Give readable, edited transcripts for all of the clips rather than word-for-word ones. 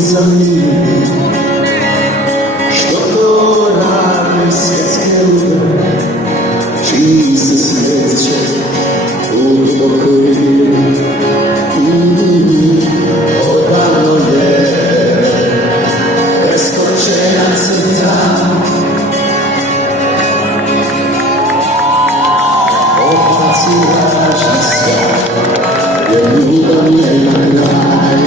zanimljivo što to rade svjetske lude, čini se svijet će u dubokoj vidi. Odavno je preskočena crta, obaci lažni sjaj, jer ljubav nema kraj.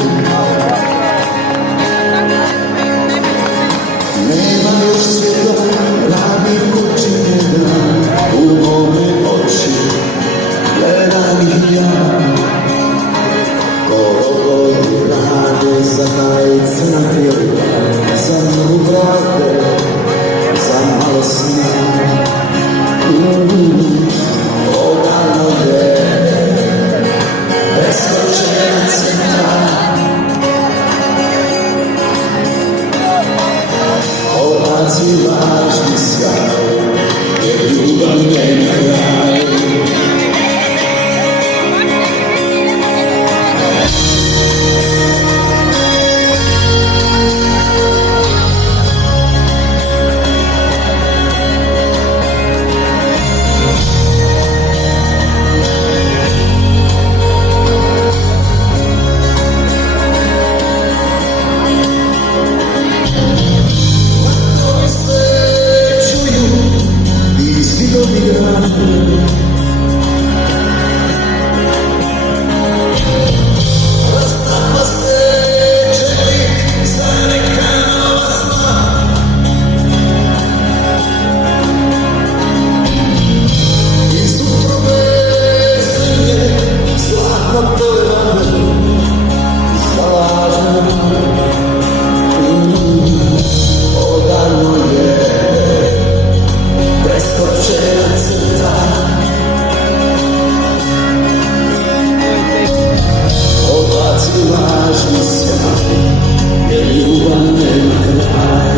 Nema još svjetla, radi kući jedan, u mome oči gledam ih ja. Kologodi rade za majice na tijelu, za novu brade, za malo sna. Odavno je preskočena crta, obaci lažni sjaj, jer ljubav nema kraj. Rastapa se čelik za neka nova sna. Iz utrobe zemlje zlatno televane za lažne rane. Odavno je preskočena crta, obaci lažni sjaj, jer ljubav nema kraj.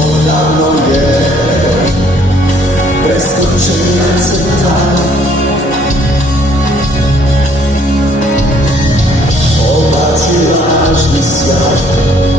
Odavno je preskočena crta, obaci lažni sjaj.